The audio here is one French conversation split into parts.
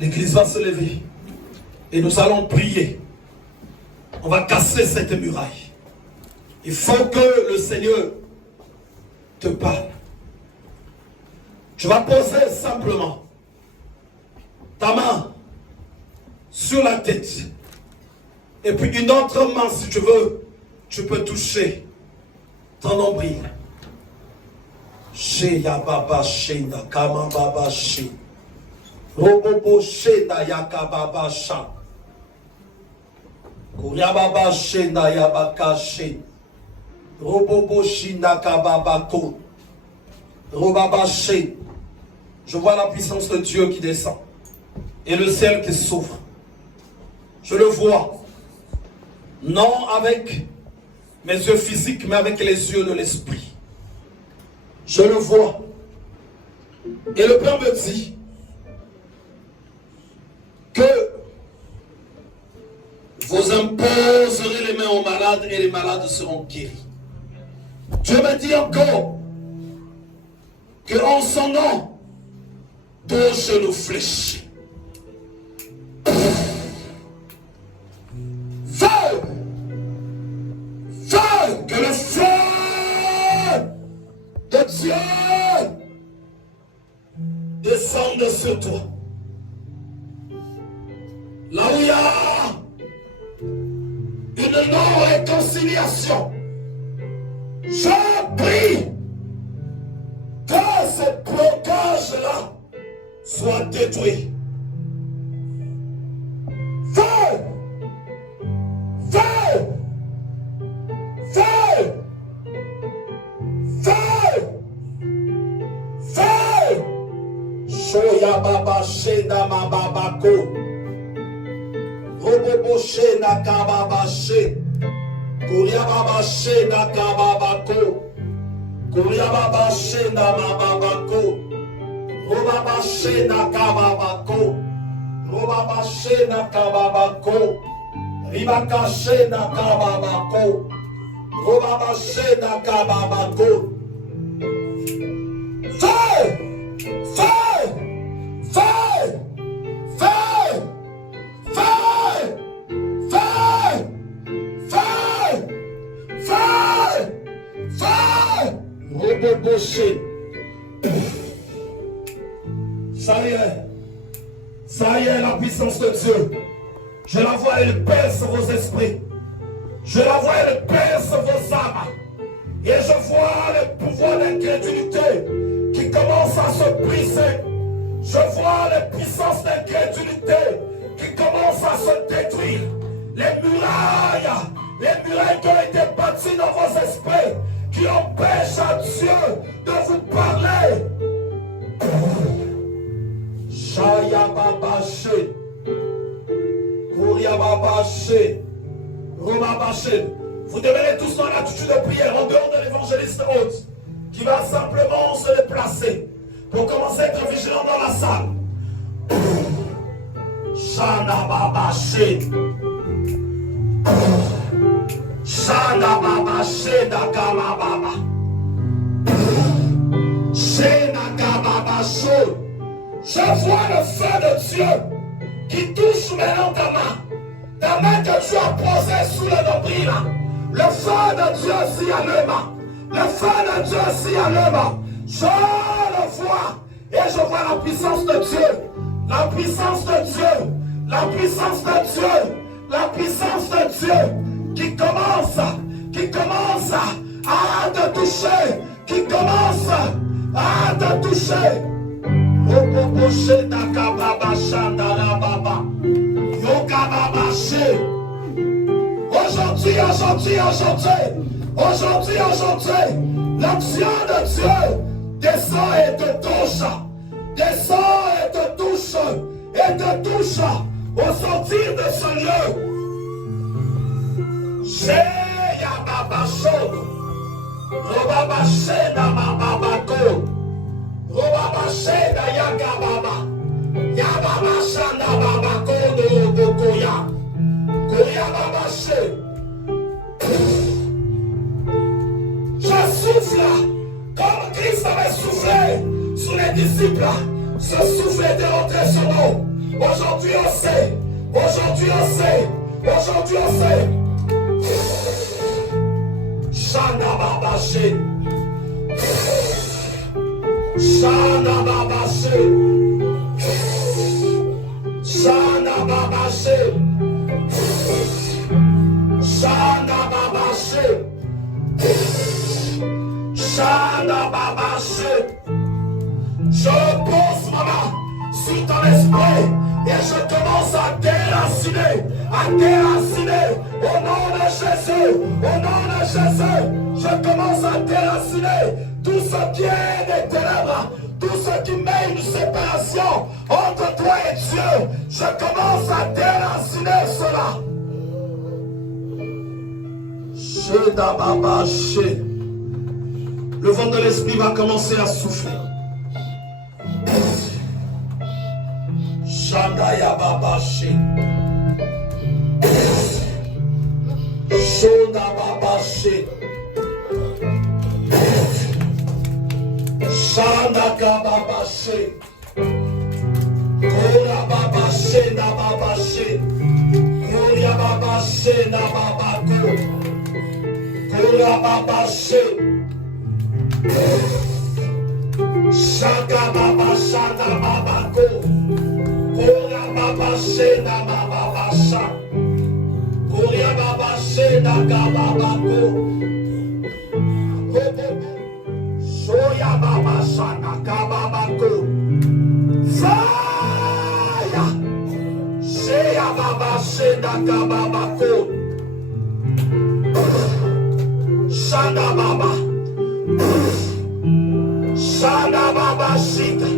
L'église va se lever et nous allons prier. On va casser cette muraille. Il faut que le Seigneur te parle. Tu vas poser simplement ta main sur la tête. Et puis une autre main, si tu veux, tu peux toucher ton nombril. Sheya baba shenda kama baba she. Robobo shenda yaka baba sha. Kuya baba shenda yabaka she. Robobo shinda kababa ko. Robaba she. Je vois la puissance de Dieu qui descend. Et le ciel qui s'ouvre. Je le vois. Non avec mes yeux physiques, mais avec les yeux de l'esprit. Je le vois. Et le Père me dit que vous imposerez les mains aux malades et les malades seront guéris. Dieu me dit encore que en son nom, deux genoux fléchis. Feu! Feu! Que le feu de Dieu descende sur toi. Là où il y a une non-réconciliation, je prie que ce blocage-là soit détruit. Feu! Feu! Feu! Feu! Feu! Shoya baba shenda mababako. Robobo shenda kababa she. Kuria baba shenda kababako. Kuria baba shenda mababako. Robaba shenda kababako. Robaba shenda kababako. Ribaka shenda kababako. Robaba shenda kababako. Feu! Feu! Feu! Feu! Feu! Feu! Feu! Feu! Feu! Roboboché. Ça y est, la puissance de Dieu. Je la vois, elle perce vos esprits. Je la vois, elle perce vos âmes. Et je vois le pouvoir d'incrédulité qui commence à se briser. Je vois les puissances d'incrédulité qui commencent à se détruire. Les murailles qui ont été bâties dans vos esprits, qui empêchent à Dieu de vous parler. Shaya babaché, Kouria babaché, Roma baché. Vous devenez tous dans l'attitude de prière en dehors de l'évangéliste hôte qui va simplement se déplacer pour commencer à être vigilant dans la salle. Shana babaché, Shana babaché dakama baba, Shena kababacho. Je vois le feu de Dieu qui touche maintenant ta main que tu as posée sous le nombril. Le feu de Dieu s'y allume. Le feu de Dieu s'y allume. Je le vois et je vois la puissance de Dieu. La puissance de Dieu. La puissance de Dieu. La puissance de Dieu qui commence à te toucher. Qui commence à te toucher. Aujourd'hui, l'action de Dieu descend et te touche. Descend et te touche. Et te touche au sortir de ce lieu. J'ai Baba Show. Robaba Sheda Babako. Robaba Sheda Yakababa. Yababa Shanda Babako de Bokoya. Koya Baba She. Je souffle comme Christ avait soufflé sur les disciples. Ce souffle était rentré sur nous. Aujourd'hui on sait. Aujourd'hui on sait. Aujourd'hui on sait. Shana Babaché. Shana Babaché. Shana Babaché. Shana Babaché. Shana Babaché. Je pose ma main sur ton esprit et je commence à déraciner, au nom de Jésus, au nom de Jésus. Je commence à déraciner tout ce qui est des ténèbres, tout ce qui met une séparation entre toi et Dieu. Je commence à déraciner cela. Le vent de l'esprit va commencer à souffler. Shandaya Babashi. Shonda Babashi. Shandaka Babashi. Kora Babashi na Babashi. Koria Babashi na Babako. Kora Babashi. Shaka Babashana Babako. Kora Babashena Babasha. Koria Babashena Gababako. Soya Babashana Gababako. Fire. Seya Babashena Gababako. Shana Baba. Shana Baba Shita.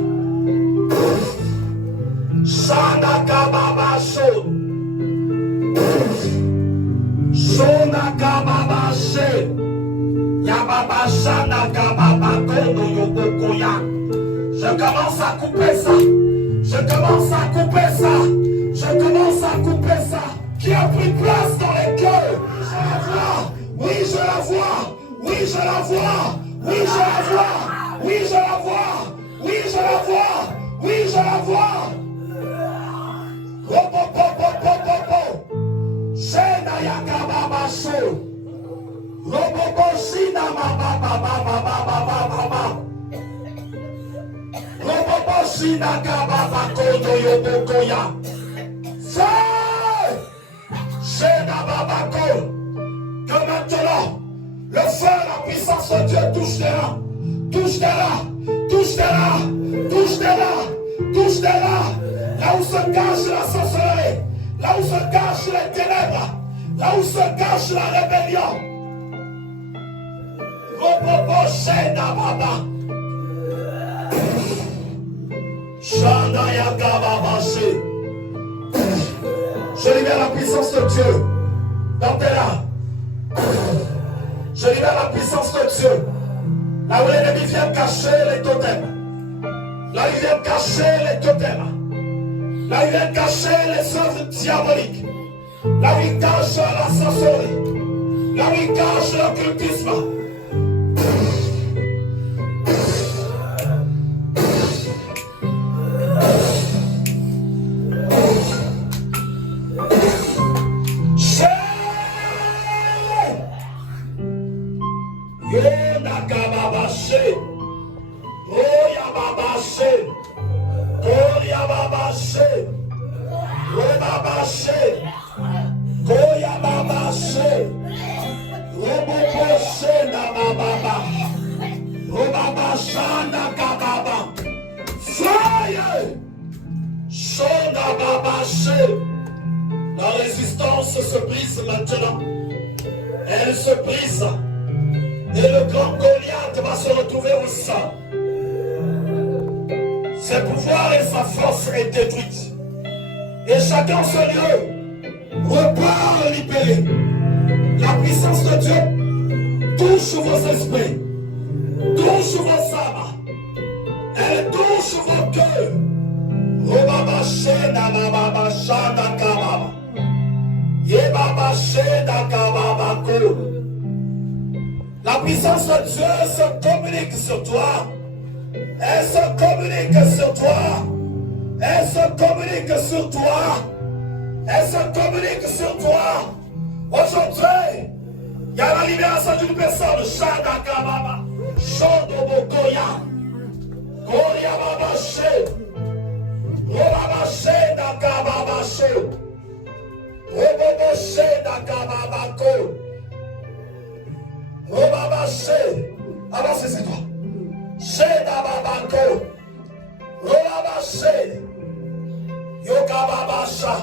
Shana Kababa Sho. Shona Kababa She. Yababa Shana Kababa Kono Yobokoya. Je commence à couper ça. Je commence à couper ça. Je commence à couper ça. Qui a pris place dans les cœurs? Je la vois. Oui, je la vois. Oui, je la vois. Oui, je la vois. Oui, je la vois. Oui, je la vois. Oui, je la vois. Shena yakababa sho. Robobo shina baba baba baba baba baba. Robobo shina kababa kono yobokoya. Feu. Shena baba ko. Que maintenant le feu, la puissance de Dieu touche terrain. Touche terrain. Touche terrain. Touche terrain. Touche terrain. Là où se cache la sorcellerie, là où se cachent les ténèbres, là où se cache la rébellion. Robobo Shena Baba. Shanda Yakababa She. Je libère la puissance de Dieu dans tes là. Je libère la puissance de Dieu. Là où l'ennemi vient cacher les totems. Là où il vient cacher les totems. Là où il vient cacher les œuvres diaboliques. Là où il cache la sorcellerie. Là où il cache l'occultisme. La résistance se brise maintenant. Elle se brise. Et le grand Goliath va se retrouver au sang. Ses pouvoirs et sa force est détruite. Et chacun en ce lieu repart libéré. La puissance de Dieu touche vos esprits, touche vos âmes. Elle touche vos cœurs. La puissance de Dieu se communique sur toi. Elle se communique sur toi. Elle se communique sur toi. Elle se communique sur toi. Aujourd'hui, il y a la libération d'une personne. Shadakababa. Shodobokoya. Koya Baba She. Robaba She Dakababa She. Robobo She Dakababako. Robaba She. Avancez, c'est toi. She Dababako. Robaba She. Yokababa Sha.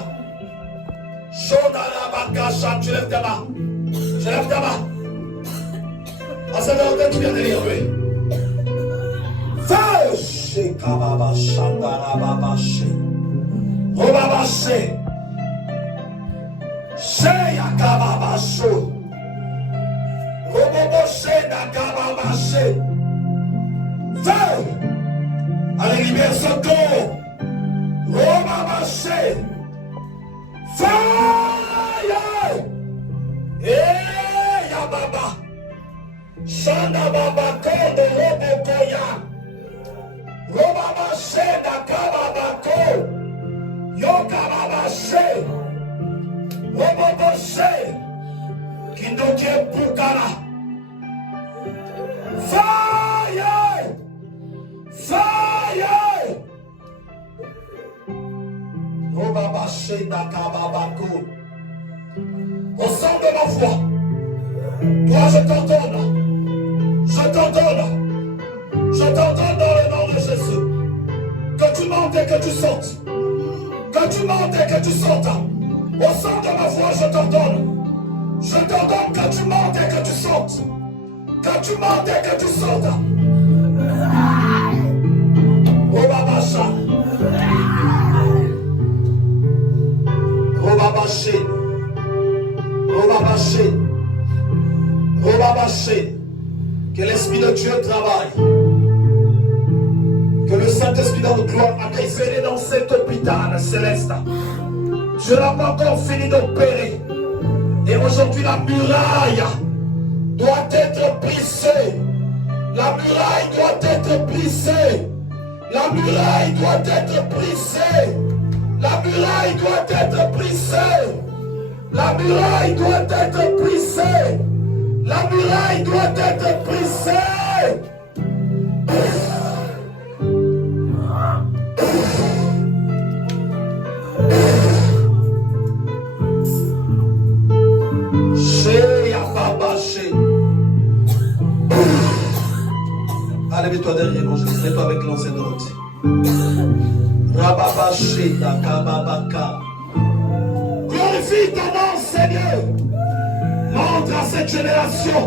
Shonalabakasha. Tu lèves ta main. Je lève ta main. À cette heure, tu viens de l'élever. Feu! Shekababa Shandarababa She. Robaba She. Sheyakababa Sho. Robobo She Nakababa She. Feu! Allez, libère ce corps. Robaba She. Fire! Eh, ya baba. Shanda baba kodo robo koya. Robaba She Nakababa ko. Yoka baba She. Robobo She. Kindoke Bukara. Fire! Fire! Robaba She Nakababa ko. Au son de ma voix, toi je t'ordonne, je t'ordonne, je t'ordonne dans le nom de Jésus, que tu montes et que tu sautes, que tu montes et que tu sautes. Au son de ma voix, je t'ordonne que tu montes et que tu sautes, que tu montes et que tu sautes. Oh Baba Sha, oh Baba She. Robabaché, que l'Esprit de Dieu travaille, que le Saint-Esprit dans le gloire a été dans cet hôpital céleste. Je n'ai pas encore fini d'opérer. Et aujourd'hui, la muraille doit être brisée. La muraille doit être brisée. La muraille doit être brisée. La muraille doit être brisée. La muraille doit être brisée. La muraille doit être brisée. Chez Baba She. Allez, mets-toi derrière moi, je serai toi avec l'ancien Dorothée. Rababa She Nakababaka. Glorifie ton nom, Seigneur. Montre à cette génération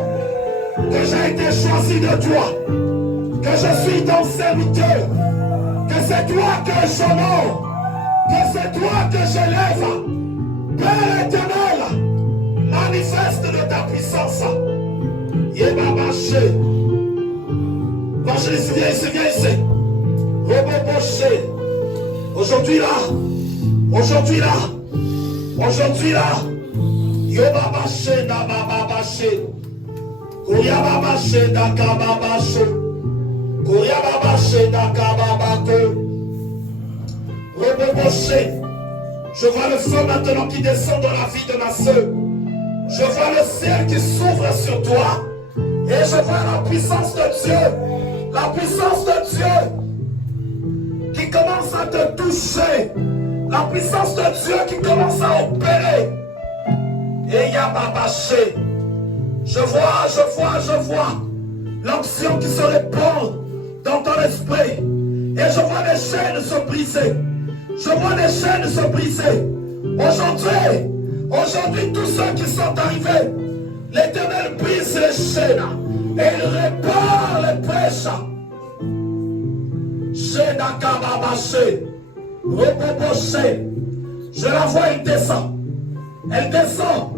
que j'ai été choisi de toi, que je suis ton serviteur, que c'est toi que j'honore, que c'est toi que j'élève. Père éternel, manifeste de ta puissance. Yébaba She. Évangéliste, viens ici, viens ici. Robobo She. Aujourd'hui là, Yobaba She Nababa She. Koyababa She Nakababa She. Koyababa She Nakababa Ko. Robobo She. Je vois le feu maintenant qui descend dans la vie de ma soeur. Je vois le ciel qui s'ouvre sur toi. Et je vois la puissance de Dieu. La puissance de Dieu qui commence à te toucher. La puissance de Dieu qui commence à opérer. Et Yababa She. Je vois l'onction qui se répand dans ton esprit. Et je vois les chaînes se briser. Je vois les chaînes se briser. Aujourd'hui, tous ceux qui sont arrivés, l'Éternel brise les chaînes. Et il répare les brèches. Shedakababa She. Robobo She. Je la vois, elle descend. Elle descend.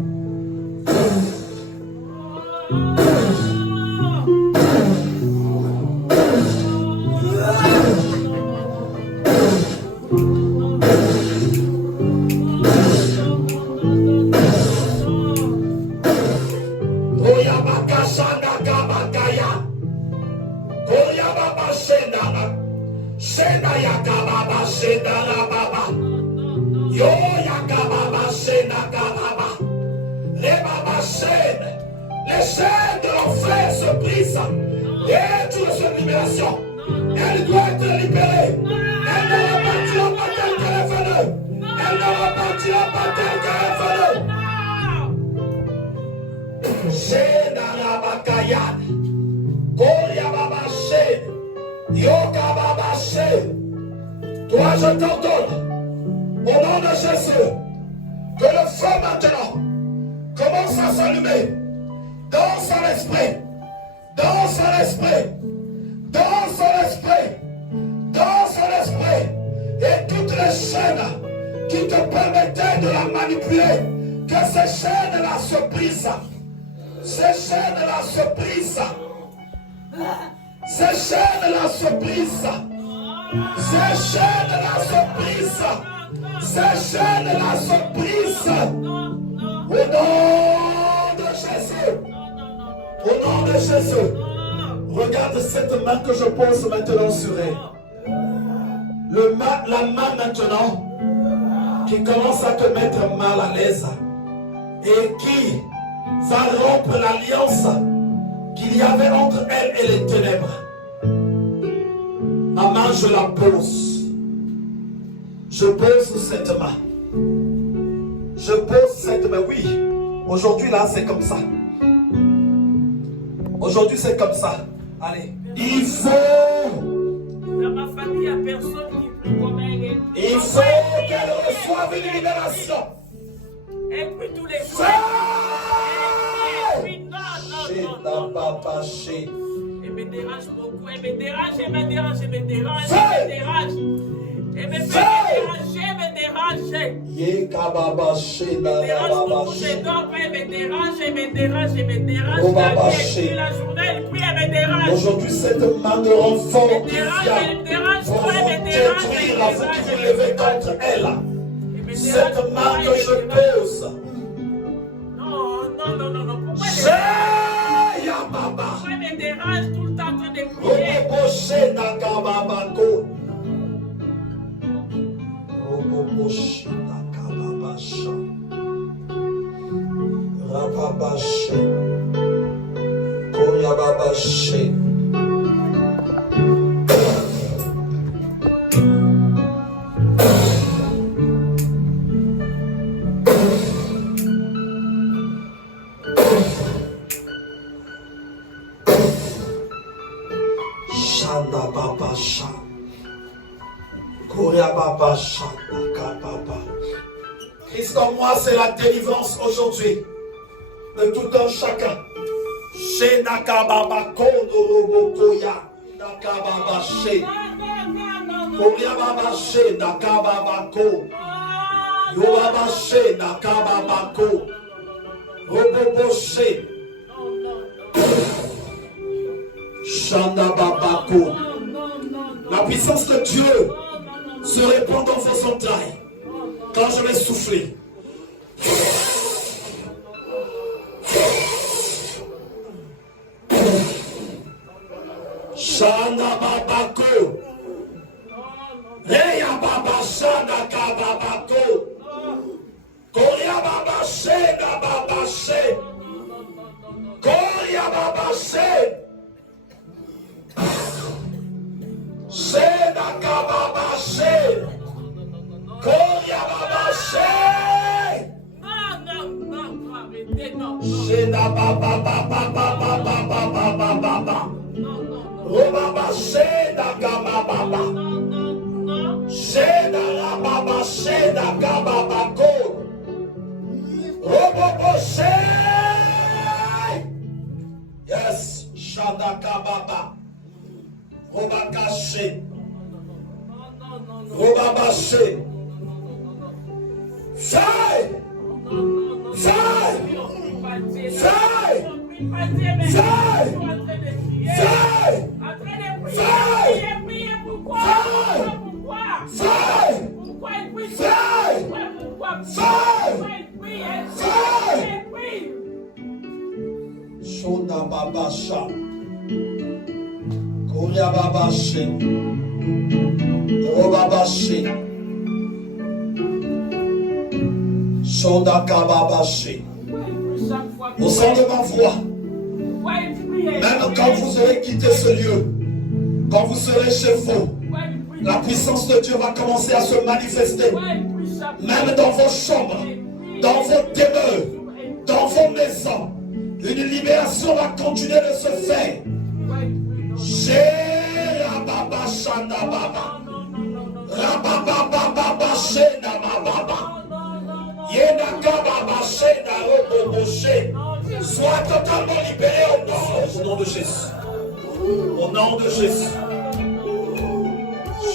Shenda Yakababa. baba shenda la baba. Yo yaka baba shenda kababa. Les baba chaînes. Les chaînes de l'enfer se brisent. Et tu reçois une libération. Elle doit être libérée. Elle ne repartira pas telle qu'elle est venue. Elle ne repartira pas telle qu'elle est venue. Shenda la bakayad. Koria baba shenda. Yoga baba shenda. Toi, je t'ordonne, au nom de Jésus, que le feu maintenant commence à s'allumer dans son esprit, dans son esprit, dans son esprit, dans son esprit, et toutes les chaînes qui te permettaient de la manipuler, que ces chaînes-là se brisent, ces chaînes-là se brisent, ces chaînes-là se brisent. Ces chaînes-là se brisent. Ces chaînes-là se brisent. Au nom de Jésus. Au nom de Jésus. Regarde cette main que je pose maintenant sur elle. La main maintenant qui commence à te mettre mal à l'aise et qui va rompre l'alliance qu'il y avait entre elle et les ténèbres. Ma main, je la pose. Je pose cette main. Je pose cette main. Oui, aujourd'hui là, c'est comme ça. Aujourd'hui, c'est comme ça. Allez. Il faut. Dans ma famille, il n'y a personne qui prie comme elle. Il faut qu'elle reçoive une libération. Elle prie tous les jours. Elle prie. Non. Elle me dérange beaucoup. Elle me dérange. Elle me dérange. Elle me dérange. Elle me dérange. Elle me fait déranger. Elle me dérange. Elle me dérange beaucoup. Je dors pas. Elle me dérange. Elle me dérange. Elle me dérange. La journée, elle prie. Elle me dérange. Aujourd'hui, cette main de renfort qui vient pour vous détruire, vous qui vous levez contre elle. Cette main que je pose. Non. Pourquoi elle me dérange tout le temps en train de prier? Christ en moi, c'est la délivrance aujourd'hui de tout un chacun. Chez Nakababa Kondo Robokoya Nakababa She Koria Baba She Nakababa Ko Yobaba She Nakababa Ko Robobo She Shanda Baba Ko. La puissance de Dieu se répand dans vos entrailles quand je vais souffler. Shanda Babako. Leya Baba Shanda Kababako. Koria Baba Shenda Baba She. Koria Baba She. Shenda Kababa She. Koria Baba She. Non. Shenda Baba Baba Baba Baba Baba Baba. Robaba Shenda Kababa. Shenda Rababa Shenda Kababa Ko. Robobo She. Yes, Shanda Kababa. Robaka She. Robaba She. Fai! Fai! Fai! Fai! Fai! Shona Baba Sha. Koria Baba She. Robabaché. Shodakababaché. Au son de ma voix, même quand vous aurez quitté ce lieu, quand vous serez chez vous, la puissance de Dieu va commencer à se manifester. Même dans vos chambres, dans vos demeures, dans vos maisons. Une libération va continuer de se faire. Chez Rababa Shanda Baba. Rababa Baba Shenda Baba. Yenaka Baba Shenda Robo Boshe. Sois totalement libéré au nom de Jésus. Au nom de Jésus.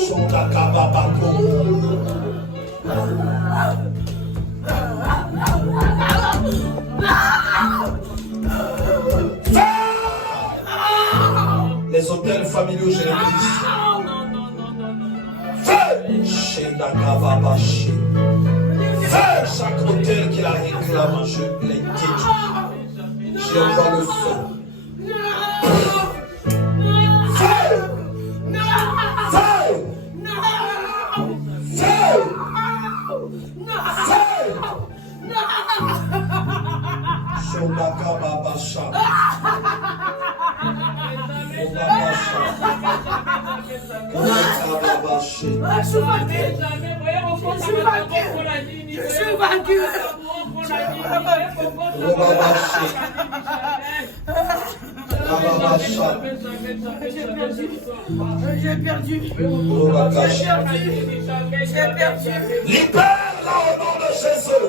Shondaka Baba les hôtels familiaux, je les brise. Fais chaque hôtel qui la réclame, je les détruis. J'envoie le feu. J'ai perdu. Libère-la au nom de Jésus.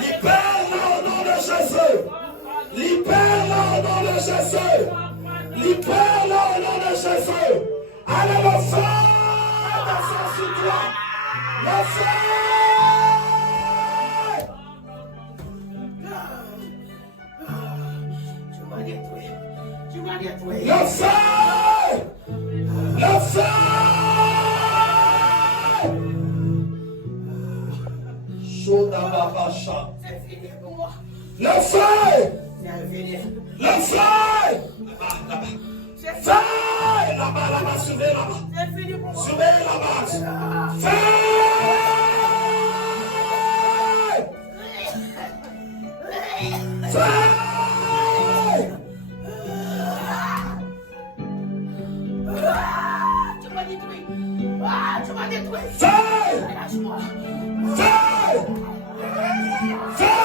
Libère-la au nom de Jésus. Libère-la au nom de Jésus. Libère-la au nom de Jésus. Allez, le feu descend sur toi. Le feu. Tu m'as détruit. Tu m'as détruit. Le feu. Le feu. C'est fini pour moi. Le feu. C'est fini. Le feu. Feu. Là-bas, là-bas, suivez là-bas. C'est fini pour moi. Suivez là-bas. Feu. Feu. Tu m'as détruit. Tu m'as détruit. Feu. Lâche-moi. Feu. Feu.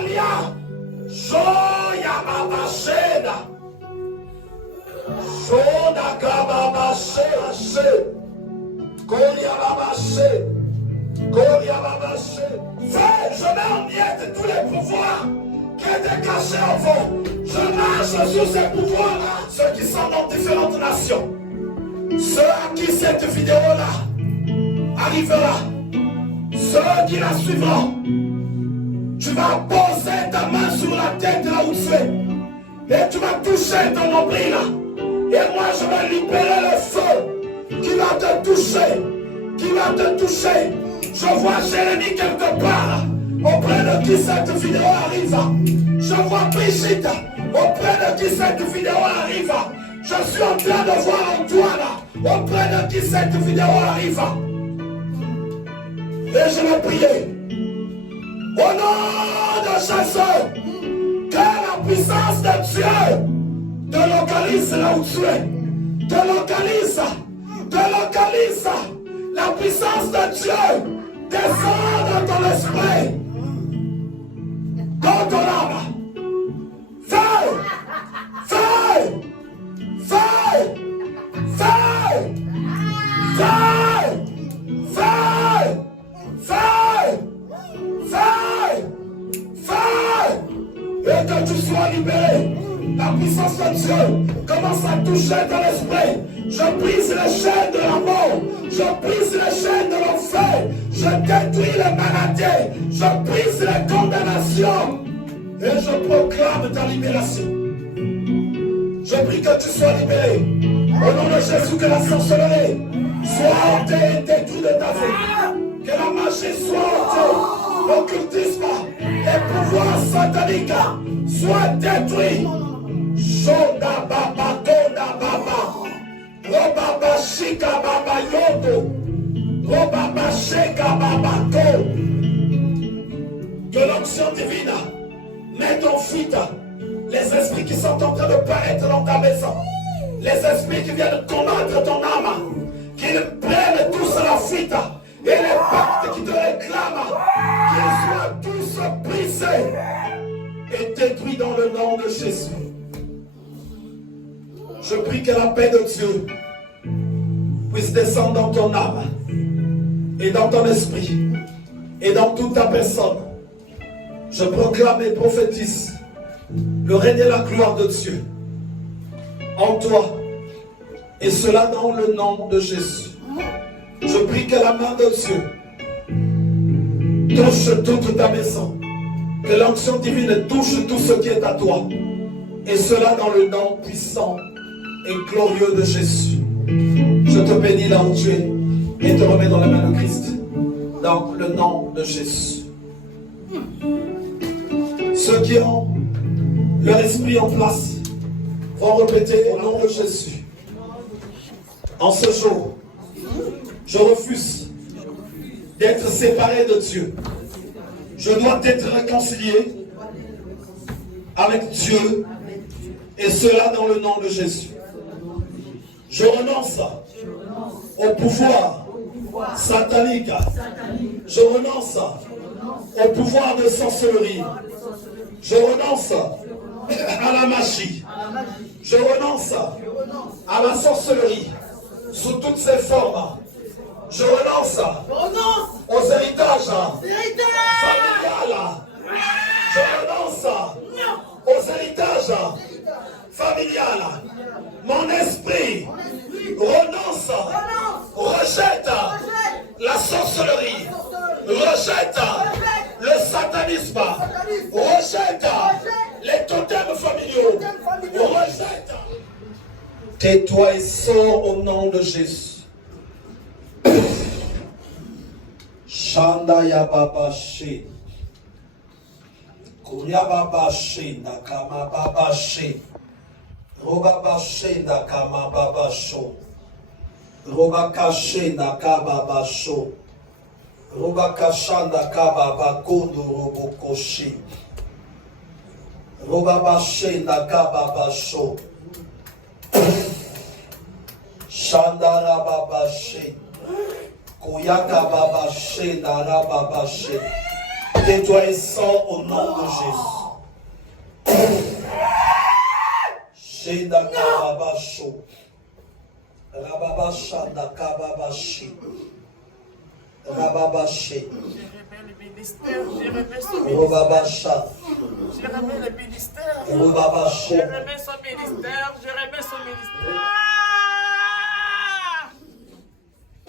Elia. Joya Baba Sheda. Shona Kababa Sheda. Kolia Baba Sheda. Kolia Baba Sheda. Feu. Je mets en miettes tous les pouvoirs qui étaient cachés en vous. Je marche sur ces pouvoirs-là. Ceux qui sont dans différentes nations. Ceux à qui cette vidéo-là arrivera. Ceux qui la suivront. Tu vas poser ta main sur la tête là où tu es. Et tu vas toucher ton nombril là. Et moi je vais libérer le feu qui va te toucher. Qui va te toucher. Je vois Jérémie quelque part là, auprès de qui cette vidéo arrive. Je vois Brigitte auprès de qui cette vidéo arrive. Je suis en train de voir Antoine auprès de qui cette vidéo arrive. Et je vais prier. Au nom de Jésus, que la puissance de Dieu te localise là où tu es. Te localise. La puissance de Dieu descend dans ton esprit, dans ton âme. Feu. Et que tu sois libéré. La puissance de Dieu commence à toucher ton esprit. Je brise les chaînes de la mort. Je brise les chaînes de l'enfer. Je détruis les maladies. Je brise les condamnations. Et je proclame ta libération. Je prie que tu sois libéré. Au nom de Jésus, que la sorcellerie soit ôtée et détruite de ta vie. Que la magie soit ôtée. L'occultisme et pouvoir satanique soit détruit. Shonda Baba, Tonda Baba. Baba Shika Baba Yoto. Baba Shika Baba Ko. Que l'onction divine mette en fuite les esprits qui sont en train de paraître dans ta maison. Les esprits qui viennent combattre ton âme. Qu'ils prennent tous à la fuite. Et les pactes qui te réclament, qu'ils soient tous brisés et détruits dans le nom de Jésus. Je prie que la paix de Dieu puisse descendre dans ton âme et dans ton esprit et dans toute ta personne. Je proclame et prophétise le règne et la gloire de Dieu en toi, et cela dans le nom de Jésus. Je prie que la main de Dieu touche toute ta maison, que l'onction divine touche tout ce qui est à toi, et cela dans le nom puissant et glorieux de Jésus. Je te bénis là où tu es et te remets dans la main de Christ, dans le nom de Jésus. Ceux qui ont leur esprit en place vont répéter au nom de Jésus. En ce jour, je refuse d'être séparé de Dieu. Je dois être réconcilié avec Dieu, et cela dans le nom de Jésus. Je renonce au pouvoir satanique. Je renonce au pouvoir de sorcellerie. Je renonce à la magie. Je renonce à la sorcellerie sous toutes ses formes. Je renonce aux héritages familiales. Je renonce aux héritages familiales. Mon esprit renonce, rejette la sorcellerie, rejette le satanisme, rejette les totems familiaux, rejette. Tais-toi et sors au nom de Jésus. Shanda ya baba she, kuya baba she, nakama baba she, roba bashe nakama baba sho, roba kashe nakama baba sho, roba kashanda kababa kondo robo koshi, roba bashe nakama baba sho, shanda baba she. Koyaka baba she nara baba she. Tais-toi et sors au nom de Jésus. Shedaka baba sho. Rababa shandaka baba she. Rababa she. Robaba sha. Je remets le ministère. Robaba she. Je remets son ministère. Je remets son ministère.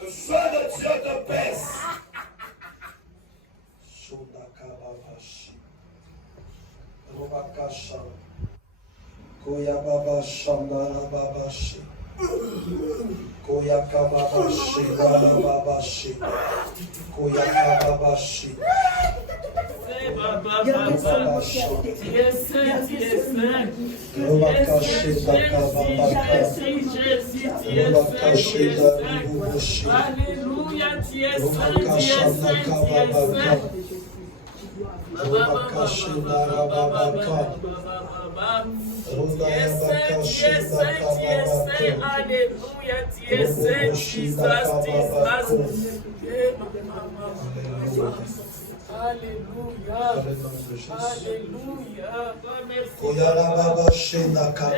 Le feu de Dieu te pèse. Shondaka baba shi. Robaka sha. Koya baba shandara baba shi. Koya kababa shi dara baba shi. Koya kababa shi. Baba shi. Robaka shi daka baba ka. Robaka shi dara bubu shi. Alléluia, tu es saint, Robaka tu es shandaka saint, tu baba es ka. saint. Robaka shi dara baba ka. Alléluia, tu es saint, Jesus. Alléluia. Alléluia.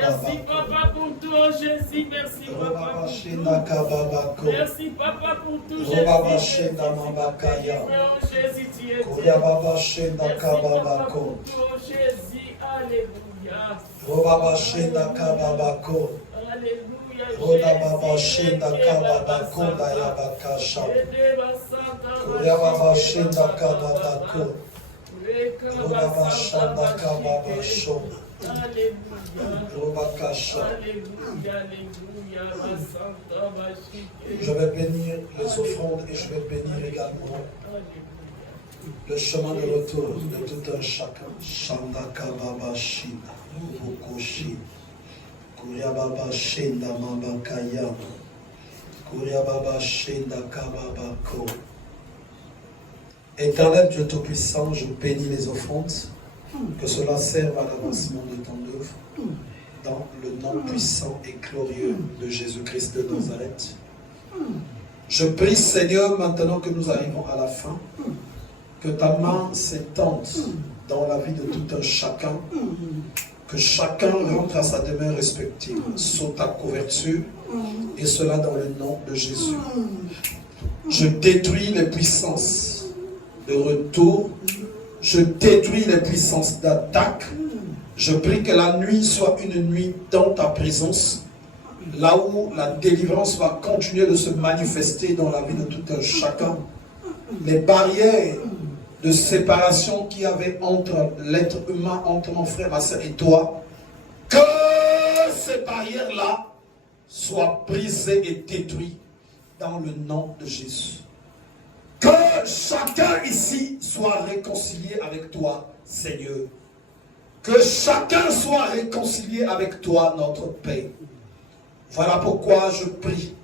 Merci papa pour tout, Jésus. Merci papa. Merci papa pour tout, Jésus. Jésus, tu es Dieu. Merci papa pour tout, Jésus. Alléluia. Alléluia. Je vais bénir les offrandes et je vais bénir également le chemin de retour de tout un chacun. Shandaka Baba Shina, Bukoshi, Kuriababa Shinda Mabakaya, Éternel Dieu Tout-Puissant, je bénis les offrandes, que cela serve à l'avancement de ton œuvre, dans le nom puissant et glorieux de Jésus-Christ de Nazareth. Je prie, Seigneur, maintenant que nous arrivons à la fin, que ta main s'étende dans la vie de tout un chacun, que chacun rentre à sa demeure respective sous ta couverture, et cela dans le nom de Jésus. Je détruis les puissances de retour, je détruis les puissances d'attaque. Je prie que la nuit soit une nuit dans ta présence, là où la délivrance va continuer de se manifester dans la vie de tout un chacun. Les barrières de séparation qu'il y avait entre l'être humain, entre mon frère, ma soeur et toi, que ces barrières-là soient brisées et détruites dans le nom de Jésus. Que chacun ici soit réconcilié avec toi, Seigneur. Que chacun soit réconcilié avec toi, notre Père. Voilà pourquoi je prie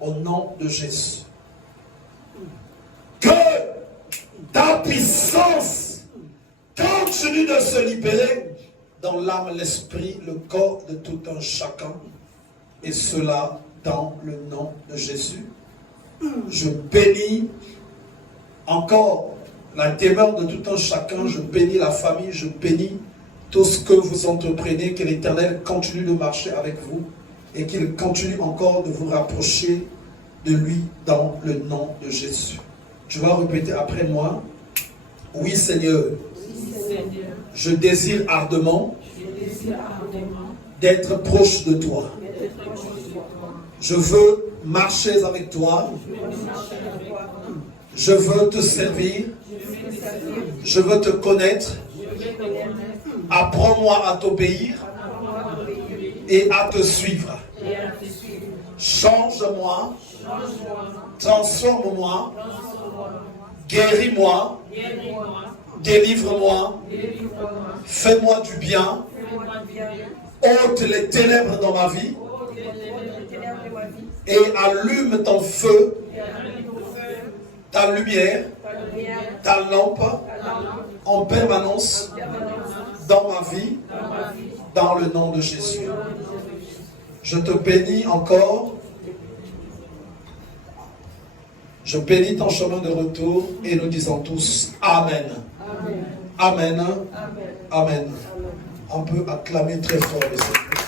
au nom de Jésus. Que ta puissance continue de se libérer dans l'âme, l'esprit, le corps de tout un chacun. Et cela dans le nom de Jésus. Je bénis encore la demeure de tout un chacun. Je bénis la famille. Je bénis tout ce que vous entreprenez. Que l'Éternel continue de marcher avec vous. Et qu'il continue encore de vous rapprocher de lui dans le nom de Jésus. Tu vas répéter après moi. Oui, Seigneur. Je désire ardemment d'être proche de toi. Je veux marcher avec toi. Je veux te servir. Je veux te connaître. Apprends-moi à t'obéir et à te suivre. Change-moi. Transforme-moi. Guéris-moi. Délivre-moi. Fais-moi du bien. Ôte les ténèbres dans ma vie. Et allume ton feu, ta lumière, ta lampe en permanence dans ma vie, dans le nom de Jésus. Je te bénis encore. Je bénis ton chemin de retour et nous disons tous Amen. Amen. Amen. Amen. On peut acclamer très fort le Seigneur.